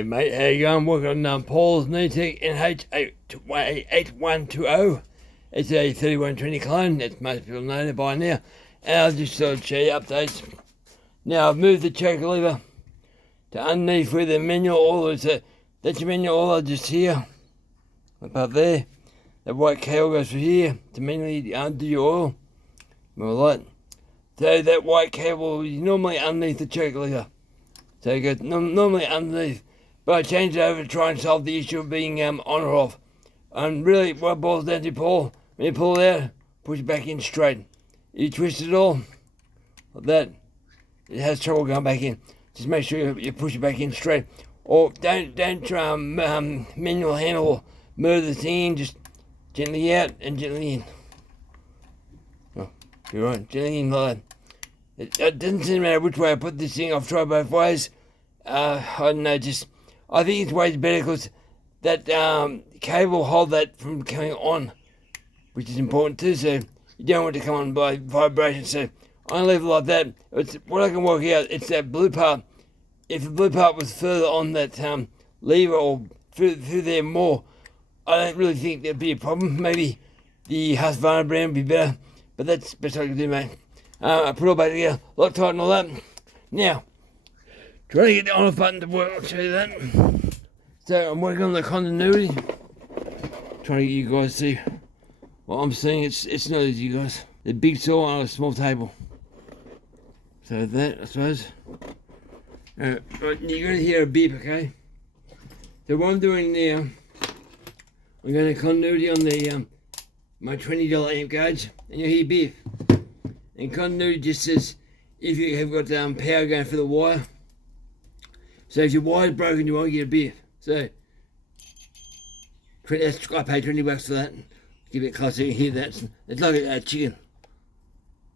Hey mate, how you going? Working on Paul's neo-tec NH8120. It's a 3120 clone, that's most people know it by now. And I'll just sort of show you updates. Now I've moved the choke lever to underneath where the manual oil is. That's your manual oil just here, up there. The white cable goes through here to manually undo your oil. Alright. So that white cable is normally underneath the choke lever. So it goes normally underneath. But I changed it over to try and solve the issue of being on or off. And really what it boils down to, Paul, when you pull it out, push it back in straight. You twist it all, like that, it has trouble going back in. Just make sure you push it back in straight. Or don't manual handle or move the thing in, just gently out and gently in. Oh, you're right, gently in like that. It doesn't seem to matter which way I put this thing. I've tried both ways. I don't know, I think it's way better because that cable hold that from coming on, which is important too. So you don't want it to come on by vibration. So I leave it like that. It's what I can work out. It's that blue part. If the blue part was further on that lever or through there more, I don't really think there'd be a problem. Maybe the Husqvarna brand would be better, but that's the best I can do, mate. I put it all back together, lock tight and all that. Now, trying to get the on-off button to work, I'll show you that. So I'm working on the continuity. Trying to get you guys to see what I'm seeing. It's not easy, you guys. The big saw on a small table. So that, I suppose. Right, you're going to hear a beep, okay? So what I'm doing now, I'm going to continuity on the my $20 amp gauge, and you'll hear beep. And continuity just says if you have got power going through the wire. So if your wire's broken, you won't get a beep. So I paid $20 for that. Give it closer, you can hear that. It's like a chicken.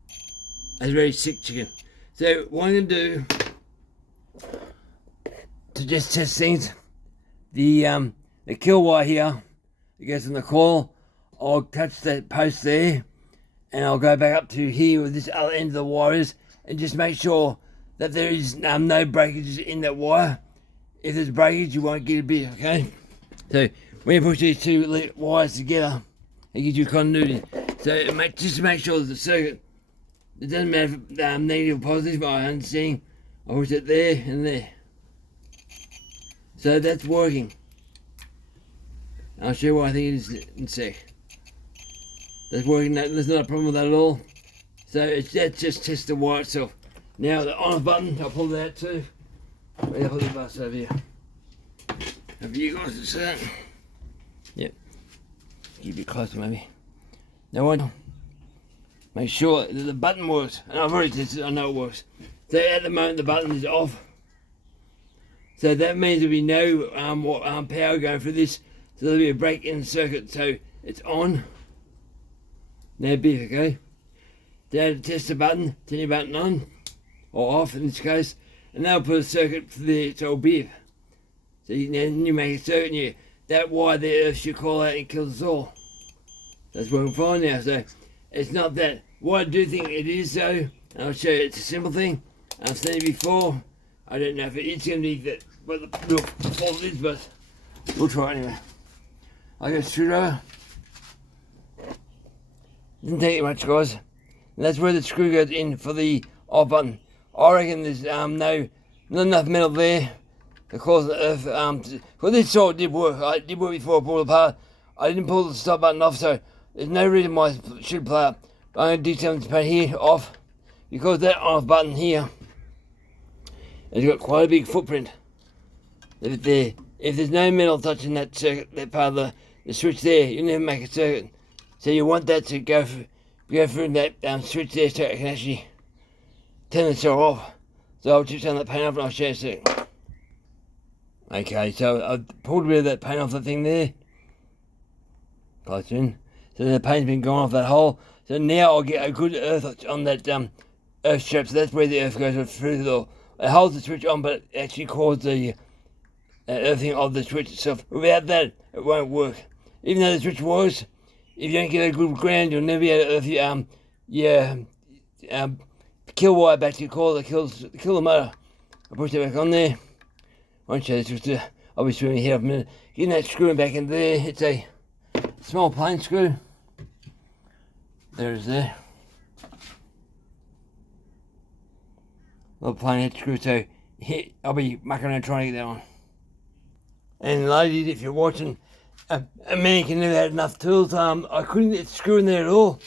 It's a very sick chicken. So what I'm going to do to just test things, the kill wire here, it goes on the coil. I'll touch that post there, and I'll go back up to here where this other end of the wire is, and just make sure that there is no breakages in that wire. If there's breakage, you won't get a bit, okay? So when you push these two wires together, it gives you continuity. So just to make sure that the circuit, it doesn't matter if negative or positive, I understand. I push it there and there. So that's working. I'll show you what I think it is in a sec. That's working, there's not a problem with that at all. So that's just test the wire itself. Now the on button, I'll pull that out too. I'll put the bus over here. Have you guys to see that? Yep. Keep it closer maybe. Now one, make sure that the button works. And I've already tested it, I know it works. So at the moment the button is off. So that means there'll be no power going through this. So there'll be a break in the circuit. So it's on. Now beep, okay? Now to test the button, turn your button on, or off in this case, and they'll put a circuit for there, so it'll beep. So then you make a circuit, and that wire there earths your call out and kills us all. That's working fine now, so it's not that. What I do think it is though, and I'll show you, it's a simple thing. I've seen it before. I don't know if it's going to be that, what the fault is, but we'll try it anyway. I got a screwdriver. Doesn't take it much, guys. And that's where the screw goes in for the off button. I reckon there's not enough metal there to cause the earth. Well, this sort did work. It did work before I pulled it apart. I didn't pull the stop button off, so there's no reason why it should play up. But I'm going to do something to put here off, because that off button here has got quite a big footprint. If there's no metal touching that circuit, that part of the switch there, you'll never make a circuit. So you want that to go through that switch there so it can actually turn the cell off. So I'll just turn that paint off and I'll show you a sec. Okay, so I've pulled a bit of that paint off the thing there. Close in. So the paint's been gone off that hole. So now I'll get a good earth on that earth strap. So that's where the earth goes through the door. It holds the switch on, but it actually causes the earthing of the switch itself. Without that, it won't work. Even though the switch works, if you don't get a good ground, you'll never be able to earth your kill wire back to your coil that kill the motor. I'll push that back on there. I won't show this, I'll be screwing your head off in a minute. Getting that screw back in there. It's a small plain screw. There it is there. Little plain head screw, so I'll be mucking around trying to get that on. And ladies, if you're watching, a man can never have enough tools. I couldn't get the screw in there at all.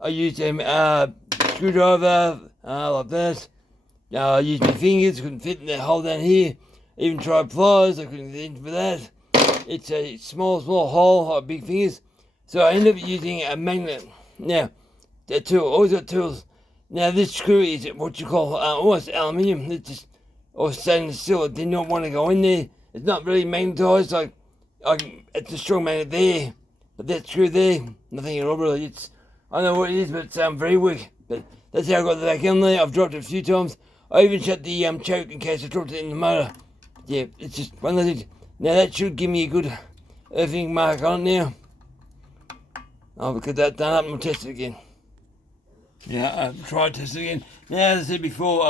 I used a screwdriver like this. I used my fingers, couldn't fit in that hole down here. Even tried pliers, I couldn't get in for that. It's a small hole, like big fingers. So I ended up using a magnet. Now, that tool, always got tools. Now this screw is what you call almost aluminium. It's just, or stainless steel. It did not want to go in there. It's not really magnetized. It's a strong magnet there, but that screw there, nothing at all really. I don't know what it is, but it's very weak. But that's how I got the back in there. I've dropped it a few times. I even shut the choke in case I dropped it in the motor. Yeah, it's just one of those things. Now that should give me a good earthing mark on it now. I'll get that done up and we'll test it again. Yeah, I've tried to test it again. Now, as I said before,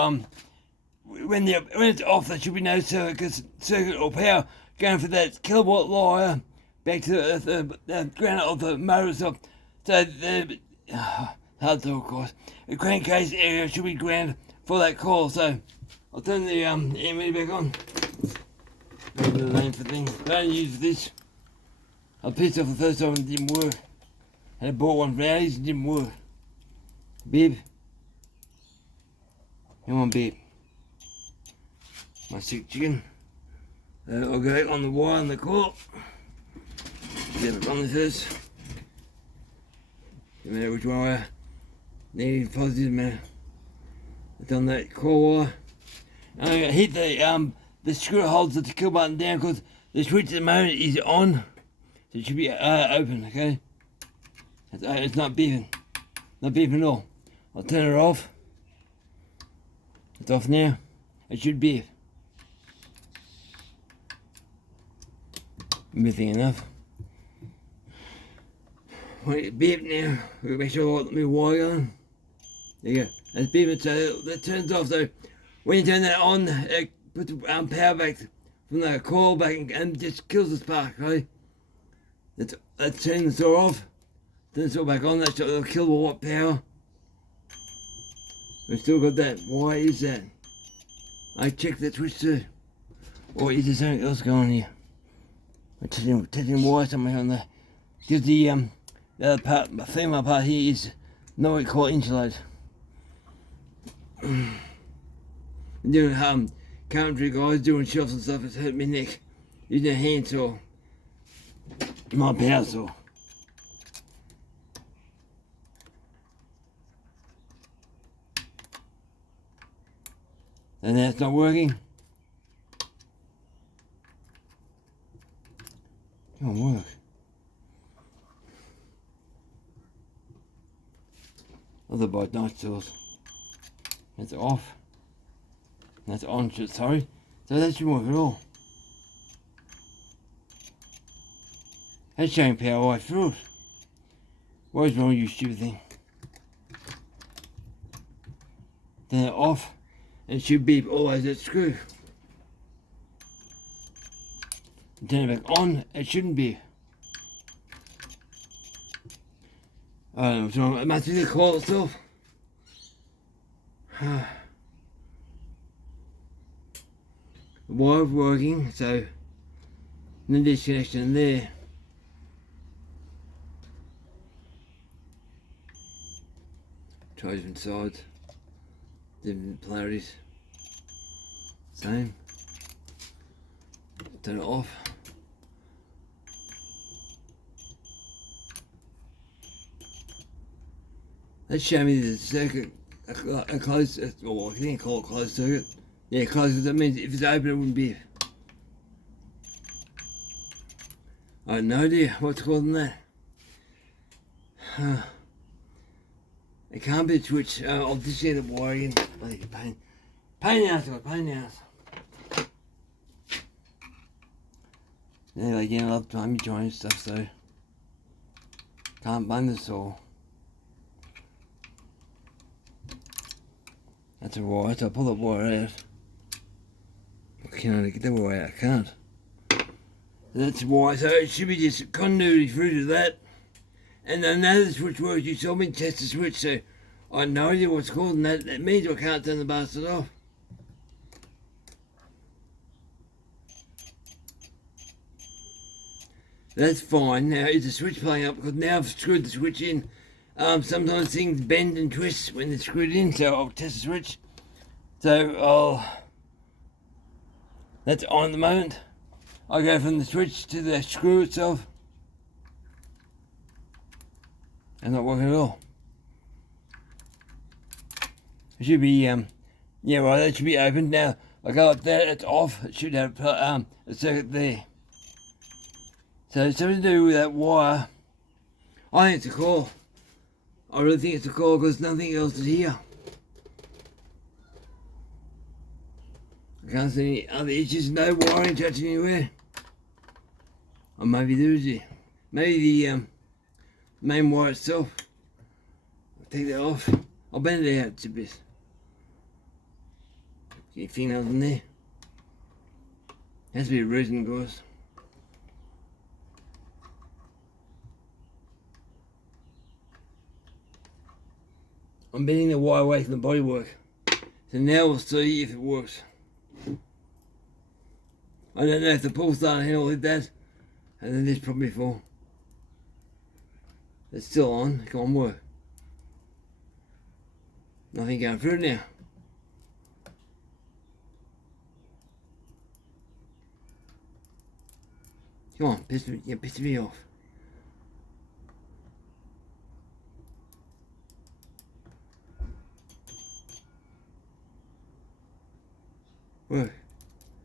when it's off, there should be no circuit or power going for that kilowatt wire back to the ground of the motor itself. So the hard to, of course. The crankcase area should be ground for that coil. So I'll turn the meter back on. Maybe the name for things. I don't use this. I pissed off the first time and it didn't work. I bought one from Audis and it didn't work. Babe. Come on, babe. My sick chicken. I'll go back on the wire and the coil. Get it on the first. No matter which wire. Negative, positive, matter. I've done that coil wire. And I'm going to hit the screw that holds the kill button down because the switch at the moment is on. So it should be open, okay? It's not beeping. Not beeping at all. I'll turn it off. It's off now. It should beep. Beeping enough. Wait, it beep now. We'll make sure I got the wire going. There you go. That's beeping, so that turns off. So when you turn that on, it puts the power back from the coil back and just kills the spark, right? That's turning the saw off. Turn the saw back on, that's a kilowatt power. We've still got that. Why is that? I checked that switch too. Or is there something else going on here? I'm touching wire somewhere on there. Because the other part, the female part here is not what we call insulated. Doing carpentry guys, doing shelves and stuff, it's hurt my neck. Using a hand saw. My power saw. And now it's not working. Come on, work. Other bite nice tools. That's off. That's on, sorry. So that shouldn't work at all. That's showing power right through it. What is wrong with you, stupid thing? Then they're off. It should beep always that screw. Turn it back on, it shouldn't be. I don't know what's wrong. It must be the coil itself. The wire's working, so no disconnection there. Try different sides, different polarities. Same. Turn it off. Let's show me the circuit, a closed, well, I think I call it closed circuit. Yeah, closed, that means if it's open it wouldn't be. I have no idea what's causing that. It can't be a switch. I'll just see the wire again. Bloody pain. Pain in the ass, pain in the ass. Anyway, again, I love timey joint stuff, so can't blame the saw. That's a wire, so I'll pull that wire out. Can I get the wire out? I can't. That's why, so it should be just continuity through to that. And another switch works, you saw me test the switch, so I have no idea what's called, and that means I can't turn the bastard off. That's fine. Now, is the switch playing up? Because now I've screwed the switch in. Sometimes things bend and twist when they're screwed in, so I'll test the switch. So that's on at the moment. I'll go from the switch to the screw itself. And not working at all. It should be, yeah, right, that should be open. Now, I go up there, it's off. It should have a circuit there. So it's something to do with that wire. I think it's a coil. I really think it's a coil because nothing else is here. I can't see any other issues, no wiring touching anywhere. Or maybe there is here. Maybe the main wire itself. I'll take that off. I'll bend it out a bit. Get your fingernails in there. Has to be a reason, guys. I'm bending the wire away from the bodywork. So now we'll see if it works. I don't know if the pull starter handle hit that, and then this probably fall. It's still on, it can't work. Nothing going through now. Come on, piss me off. Work.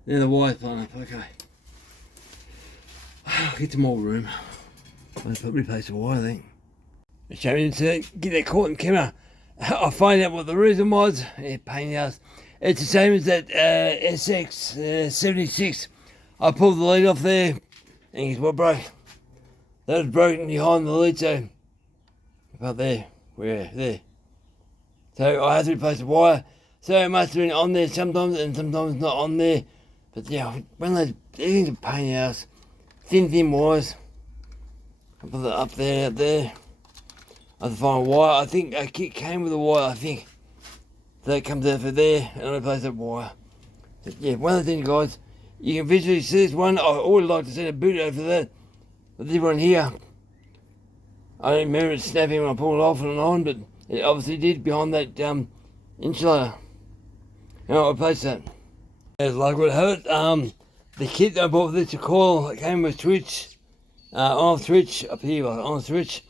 Now the wire's playing up, okay. I'll get to more room. I'll probably replace the wire, I think. Show me to get that caught in camera. I'll find out what the reason was. Yeah, pain in the ass. It's the same as that SX76. I pulled the lead off there, and guess what broke? That was broken behind the lead, so about there. Where? There. So I had to replace the wire. So it must have been on there sometimes and sometimes not on there. But yeah, when everything's a pain in the ass. Thin wires. I put that up there. I have to find a wire. I think a kit came with a wire, I think. So that comes out for there, and I replace that wire. But yeah, one of the things, guys, you can visually see this one. I always like to see the boot over that. But this one here, I don't remember it snapping when I pulled it off and on, but it obviously did behind that insulator. And I'll replace that. As like what I heard, the kit I bought with this coil, it came with switch, on switch up here, on switch,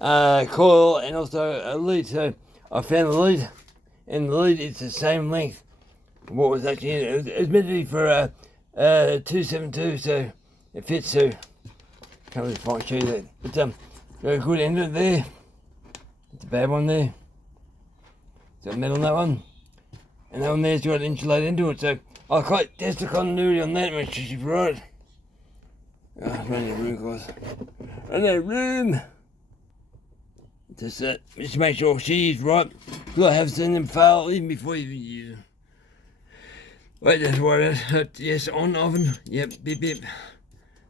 coil, and also a lead. So I found the lead, and the lead is the same length. What was actually in it? It was meant to be for a 272, so it fits. So can't really quite show you that. But got a good end of it there. It's a bad one there. It's got metal on that one. And that one there's got insulated into it, so I'll quite test the continuity on that, make sure she's right. Oh, run out of room, guys. Run out of room! Just that, just make sure she's right. Because I have seen them fail even before you even use them. Wait, that's worry about it. Yes, on oven. Yep, beep beep.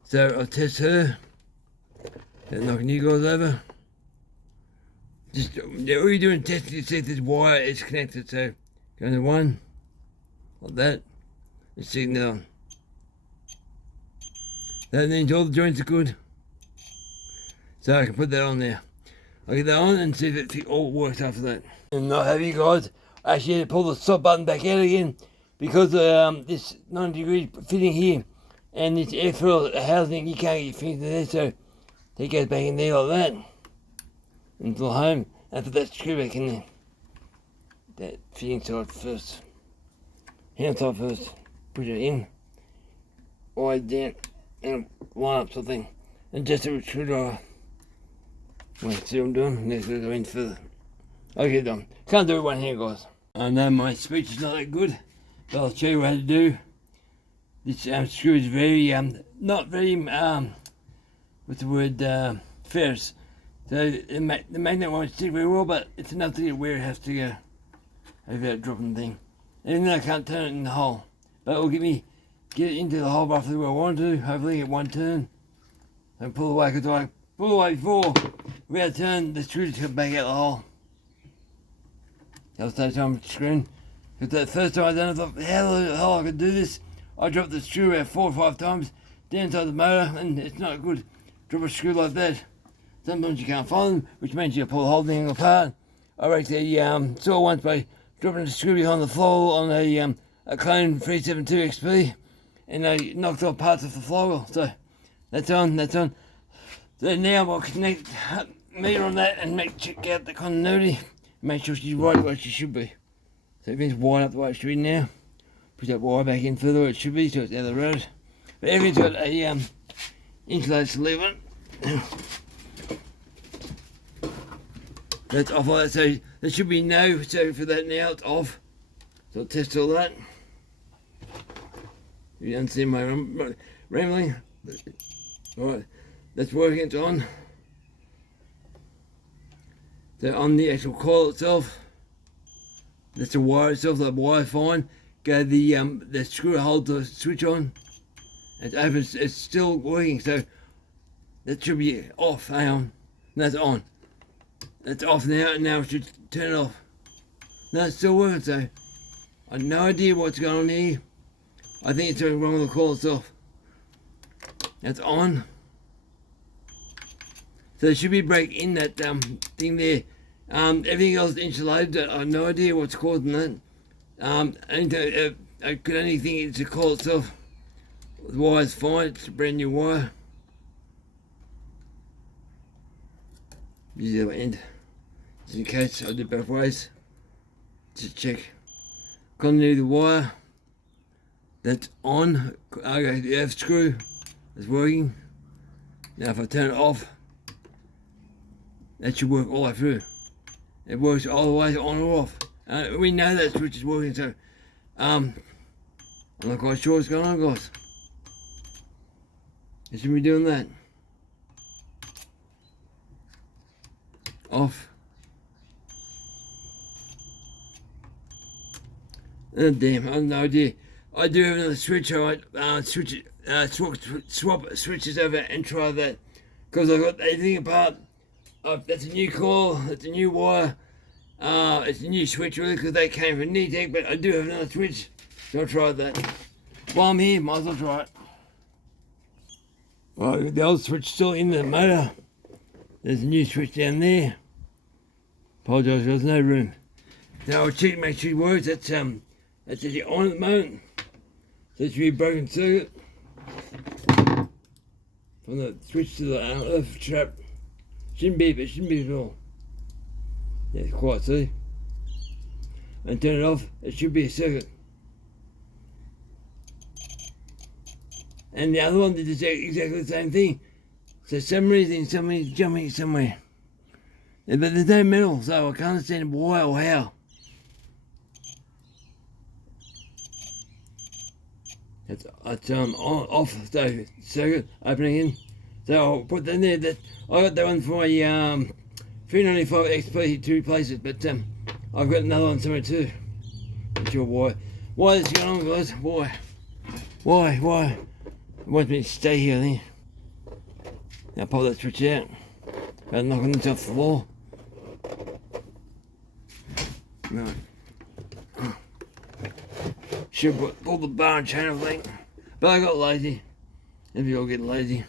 So I'll test her. Then knocking you guys over. Just, all you're doing is testing to see if this wire is connected, so go to one, like that, and signal on. That means all the joints are good. So I can put that on there. I'll get that on and see if it all works after that. And not have you guys, I actually had to pull the stop button back out again because this 90-degree fitting here and this airfill housing, you can't get your fingers in there, so it goes back in there like that until home. And put that screw back in there. That fitting side first. Hand side first. Push it in. All the way down. And line up something. And just a screwdriver. Wait, see what I'm doing? Next we'll go in further. Okay, done. Can't do it one hand, guys. I know my speech is not that good, but I'll show you how to do. This screw is very, not very, what's the word, ferrous. So the magnet won't stick very well, but it's enough to get where it has to go without dropping the thing. And then I can't turn it in the hole. But it will give me get it into the hole roughly where I want to. Hopefully get one turn. And pull away, because I pull away before, without a turn, the screw just come back out the hole. That was no time to screen. Because the first time I done it, I thought, how the hell I could do this? I dropped the screw about 4 or 5 times down inside the motor, and it's not good. Drop a screw like that. Sometimes you can't find them, which means you pull the whole thing apart. I actually saw once by dropping the screw behind the floor on a clone 372 XP, and they knocked off parts of the flywheel. So that's on. So now I'll connect meter on that and check out the continuity, make sure she's right where she should be. So everything's wired up the way it should be now. Push that wire back in further where it should be, so it's out of the road. But everything's got a insulated sleeve on it. That's off like that, so there should be no, so for that now it's off. So I'll test all that. If you understand my rambling. Alright, that's working, it's on. So on the actual coil itself, that's the wire itself, the wire fine. Go the screw holds the switch on. It's open, it's still working, so that should be off. Hang on, that's on. That's off now, and now I should turn it off. No, it's still working, so I have no idea what's going on here. I think it's something wrong with the coil itself. That's on. So there should be a break in that thing there. Everything else is insulated. I have no idea what's causing that. I could only think it's the coil itself. The wire's fine, it's a brand new wire. Use the other end, just in case. I do both ways. Just check. Continuity of the wire. That's on. Okay, the F screw is working. Now if I turn it off, that should work all the way through. It works all the way on or off. We know that switch is working, so I'm not quite sure what's going on, guys. It should be doing that. Off. Oh, damn, I have no idea. I do have another switch. I might swap switches over and try that, because I got everything apart. That's a new coil. That's a new wire. It's a new switch really, because they came from neo-tec, but I do have another switch, so I'll try that. While I'm here, might as well try it. Right, the old switch still in the motor. There's a new switch down there. Apologise, there's no room. Now I'll check, make sure it works. That's actually on at the moment. So it should be a broken circuit from the switch to the earth trap. Shouldn't be, but it shouldn't be at all. Yeah, it's quiet, see? And turn it off, it should be a circuit. And the other one did exactly the same thing. So for some reason somebody's jumping somewhere. Yeah, but there's no metal, so I can't understand why or how. It's on, off, so circuit, opening in. So I'll put that in there. That I got that one for my 395 XP to replace it, but I've got another one somewhere too. Not sure why. Why is this going on, guys? Why? It wants me to stay here, I think. Now pop that switch out. About knocking this off the floor. Right. Should pull the bar and chain thing, but I got lazy. If you all get lazy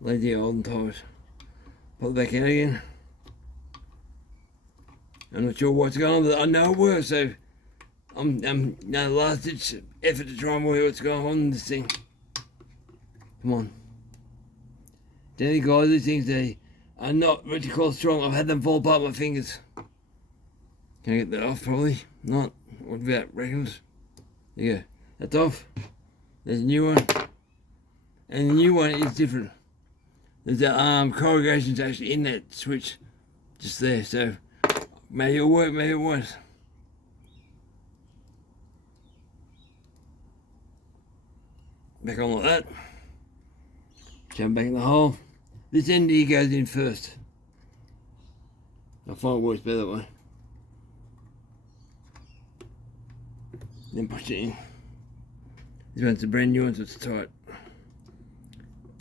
olden times. Put it back in again. I'm not sure what's going on, but I know it works, so I'm now the last ditch effort to try and work out what's going on in this thing. Come on. Danny guys, these things, they are not really quite strong. I've had them fall apart my fingers. Can I get that off? Probably not. What about reckons? There you go. That's off. There's a new one. And the new one is different. There's the corrugation's actually in that switch. Just there. So maybe it'll work, maybe it won't. Back on like that. Jump back in the hole. This end here goes in first. I find it works better that way. Then push it in. This one's a brand new one, so it's tight.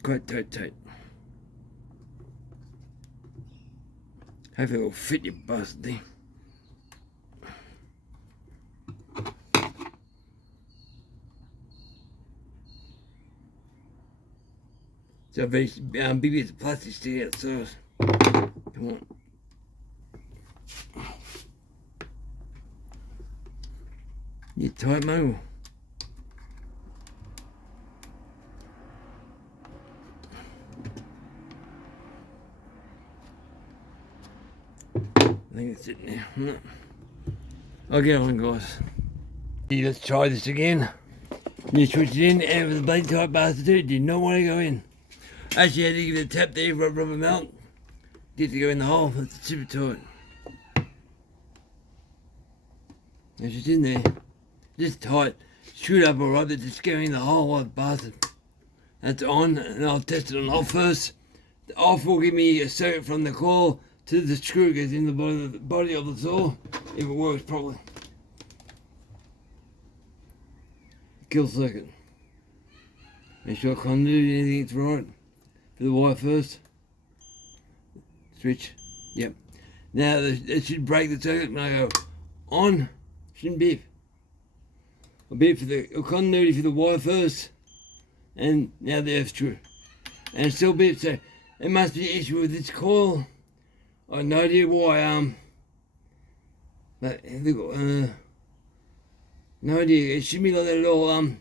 Quite tight. Hopefully it'll fit your bastard thing. So a very big piece of plastic sticking out the sides. Come on. You tight, mate? I think it's it now. I'll get on, guys. Let's try this again. You switch it in, and with the blade tight bastard did not want to go in. Actually, I had to give it a tap there, rubber melt. Get to go in the hole, it's super tight. It's just in there. Just tight. Shoot up alright, but just go in the hole like a bastard. That's on, and I'll test it on off first. The off will give me a circuit from the coil to the screw goes in the body of the saw, if it works properly. Kill circuit. Make sure continuity, anything's right. For the wire first. Switch. Yep. Now it should break the circuit when I go on. Shouldn't beep. I'll beep for the continuity for the wire first. And now the earth screw. And it still beeps, so it must be an issue with this coil. I have no idea why, but no idea, it shouldn't be like that at all, I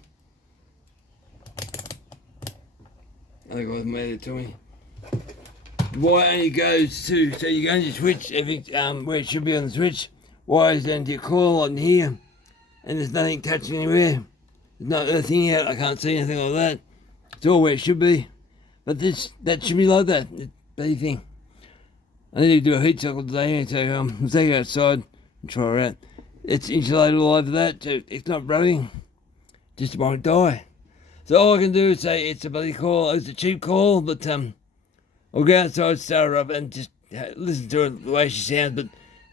think I was made it to me. The wire only goes to, so you go into switch, everything, where it should be on the switch, wires down to your coil on here, and there's nothing touching anywhere, there's no earthing out, I can't see anything like that, it's all where it should be, but that should be like that, the bloody thing. I need to do a heat cycle today, so let's take it outside and try it out. It's insulated all over that, so it's not rubbing, just it won't die. So all I can do is say it's a bloody coil, it's a cheap coil, but I'll go outside, start her up and just listen to her the way she sounds, but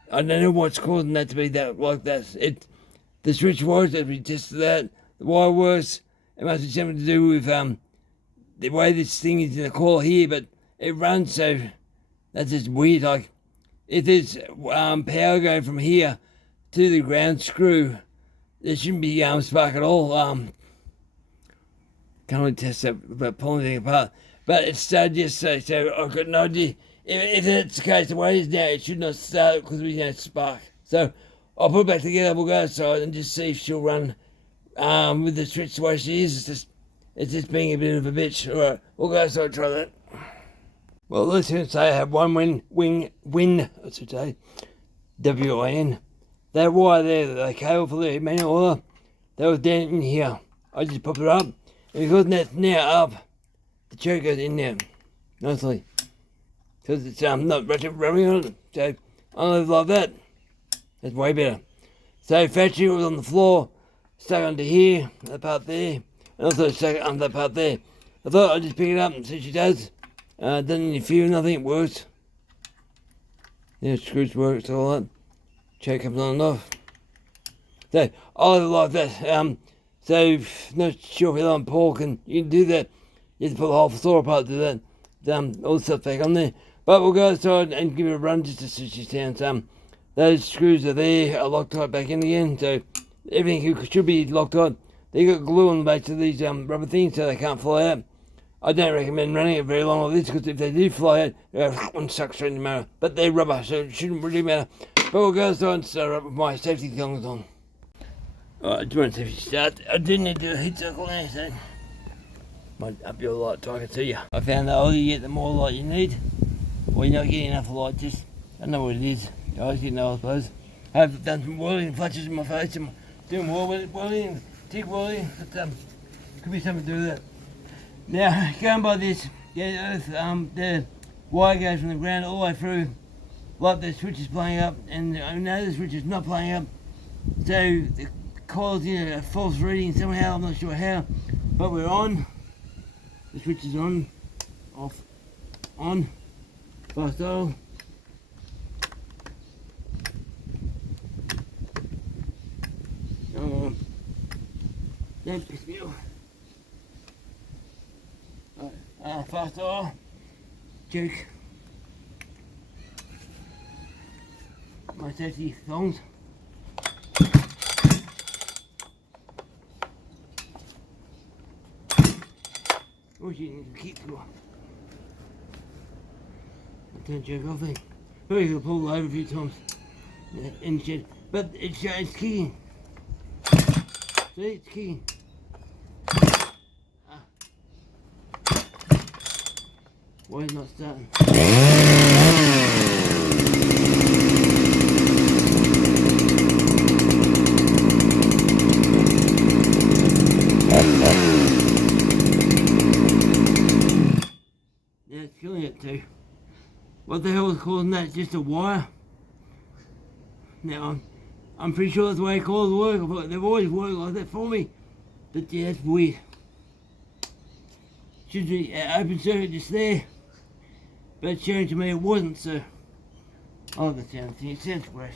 I don't know what's causing that to be that like that. The switch wires that we tested that, the wire works, it must be something to do with the way this thing is in the coil here, but it runs so. That's just weird, like, if there's power going from here to the ground screw, there shouldn't be spark at all. Can't really test that about pulling anything apart. But it started yesterday, so I've got no idea. If that's the case, the way it is now, it should not start because we don't spark. So I'll put it back together, we'll go outside and just see if she'll run with the switch the way she is. It's just being a bit of a bitch. Alright, we'll go outside and try that. Well, let's say I have one win, I should say, W-I-N. That wire there, the cable for the manual oiler, that was down in here. I just popped it up, and because that's now up, the choke goes in there, nicely. Because it's not rubbing on it, so I leave it like that. That's way better. So factory was on the floor, stuck under here, that part there, and also stuck under that part there. I thought I'd just pick it up and see what she does. Doesn't interfere, nothing, it works. Yeah, screws works, all that. Choke comes on and off. So, I like that. So, not sure if I'm Paul you can do that. You have to put the whole saw apart to do that. All the stuff back on there. But we'll go outside and give it a run just to see what she sounds. Those screws are there, are locked right back in again. So, everything should be locked on. They got glue on the base of these rubber things so they can't fly out. I don't recommend running it very long like this because if they do fly out, one sucks straight in the motor. But they're rubber, so it shouldn't really matter. But we'll go outside and start up with my safety thongs on. Alright, do you want to safety start? I didn't need to do a heat circle there, so might up your light so I can see you. I found that older you get, the more light you need. Or you're not getting enough light, just, I don't know what it is. I always get no, I suppose. I've done some welding flashes in my face. I'm doing welding, TIG welding, but could be something to do with that. Now, going by this, the wire goes from the ground all the way through, like the switch is playing up, and I know the switch is not playing up, so the coil's in a false reading somehow, I'm not sure how, but we're on, the switch is on, off, on, fast oil. Come on. Don't piss me off. fast oil, check my safety thongs. Which you need to keep going. Don't jerk off then. Probably gonna pull over a few times in the shed. But it's keying. See, it's keying. Why is it not starting? Yeah, it's killing it too. What the hell is causing that? Just a wire? Now, I'm pretty sure that's the way coils work. They've always worked like that for me. But yeah, that's weird. Should be open circuit just there. But it's showing to me it wasn't, so I'll have the sound thing. It sounds great.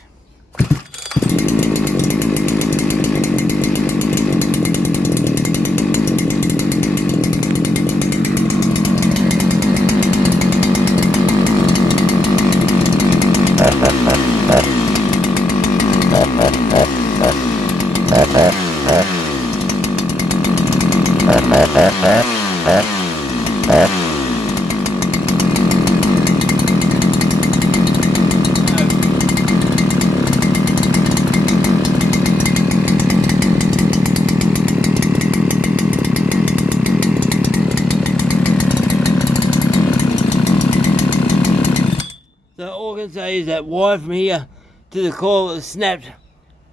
So all I can say is that wire from here to the coil is snapped.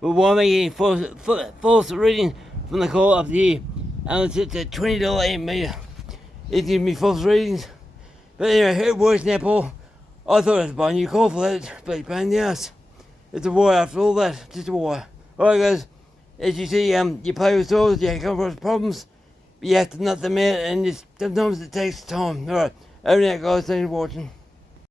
But why am I getting false readings from the coil up here? And it's at $20 amp meter. It's giving me false readings. But anyway, it works now, Paul. I thought I had to buy a new coil for that. It's a bloody pain in the ass. It's a wire after all that. Just a wire. Alright guys, as you see, you play with saws, you come across problems, but you have to nut them out, and sometimes it takes time. Alright, over now guys, thanks for watching.